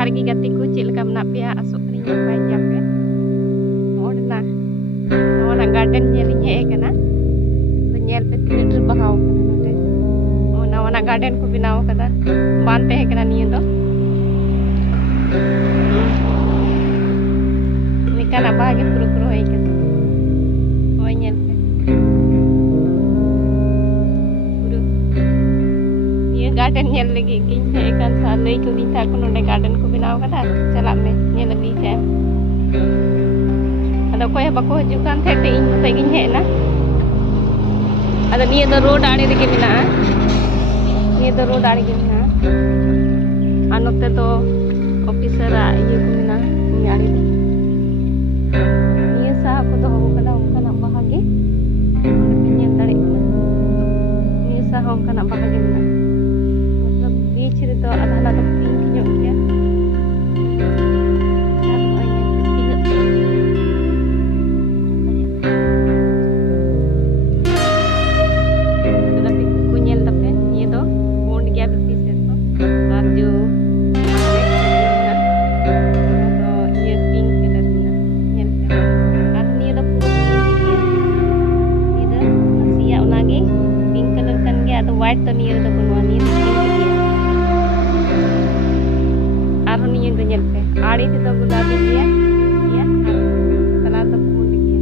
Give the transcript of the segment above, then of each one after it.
जोहार गी गति को चिलका मना पे आसोक करी नपाय गया पे ओडना नवा गार्डन नेलिंग हे कना तो नेल पे तीन बहाव कना नोटे ओ नवा गार्डन को बनाव कदा बान पे कना निये दो निकाना बागे पुरो पुरो हे कना ओ नेल पे पुरो ये गार्डन नेल लगी किन हे kan sa lay ko dita ko nonde garden ko binaw kada chala me nye lagi je ada koy bako hajukan the te in te gin he na ada niya do road aani rege mena niya do road aani ge mena anote do officer a iye ko mena nyari niya sa ko do ho kada onka na bahage pinyen dare niya sa onka na bahage mena बीच रे तो आधा ना तो pink ᱧᱚᱜ गया white तो near तो बनवा नियर आरोनियन तो nyel पे आड़ी से तो गुलाबी दिया या तना तो फूल दिया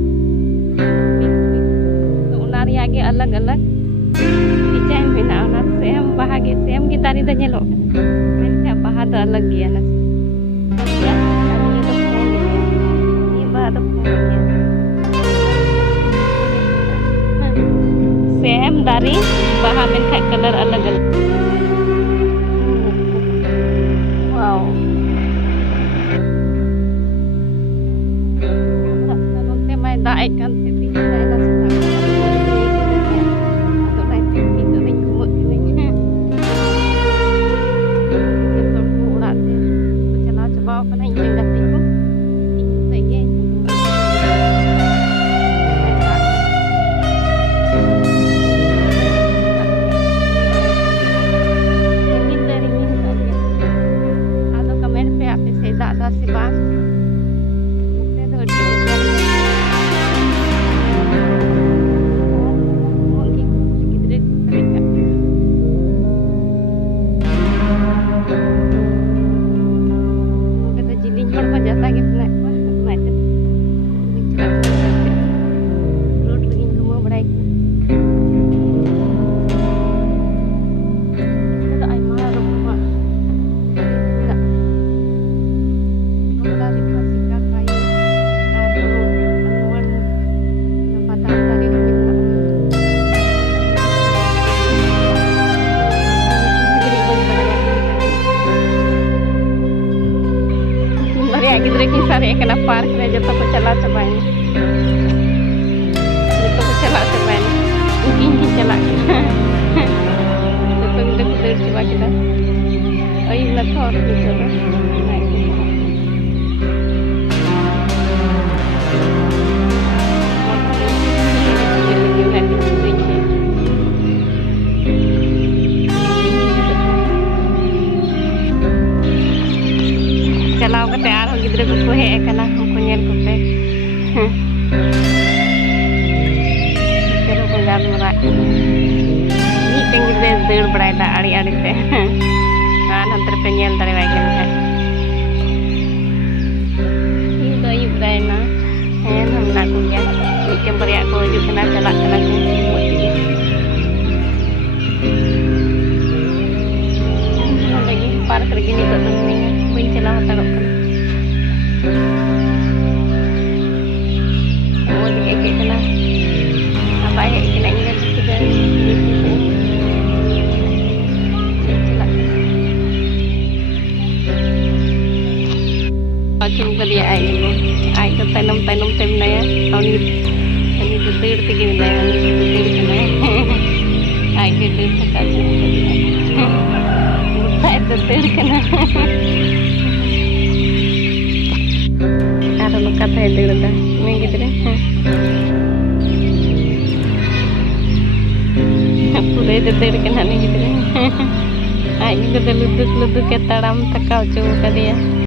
तो उनारी आगे अलग अलग डिजाइन बना उना सेम बाहागे सेम की तारी तो nyelo मेनका बाहा तो अलग गया ना या ये तो फूल दिया ये बाहा तो फूल दिया सेम दारी बाहा मेनका कलर अलग अलग wow daik kan tapi saya dah sudah atau naik pintu naik kumut kini kita pula deh berjalan coba apa nak ingin ganti pun ingin saja ingin dari ingin saja atau komen pe apa saya tak ada sebab गिद्रे की सारे कना park में जब तक चला चबाइन जब तक चला चबाइन इनकी चला जब तक गिद्रे कुदर चबा किदा आई ना थोर की चलो चलाओ का तैयार हो गिद्रे को हे कना हमको नेल को पे चलो को गाल मरा नी टेंगिद्रे देड़ बड़ाय दा आड़ी आड़ी ते नंतर पे नेल दरे वाय के ई तो ई बड़ाय ना हम ना को गया नीचे बरिया को जो कना चला कना को लगी पार्क लगी नी तो नहीं बइन चला होता रो वो दिखे के कना apa ya kena ingat juga macam dia ai to tanam tem na ya tahun ini betul tinggi na ya betul kena ai ke betul sekali saya betul kena ada luka saya dulu ini gitu deh पूरे देर के नानी की तरह Ai juga ludu ludu ke taram takau cu kali ya.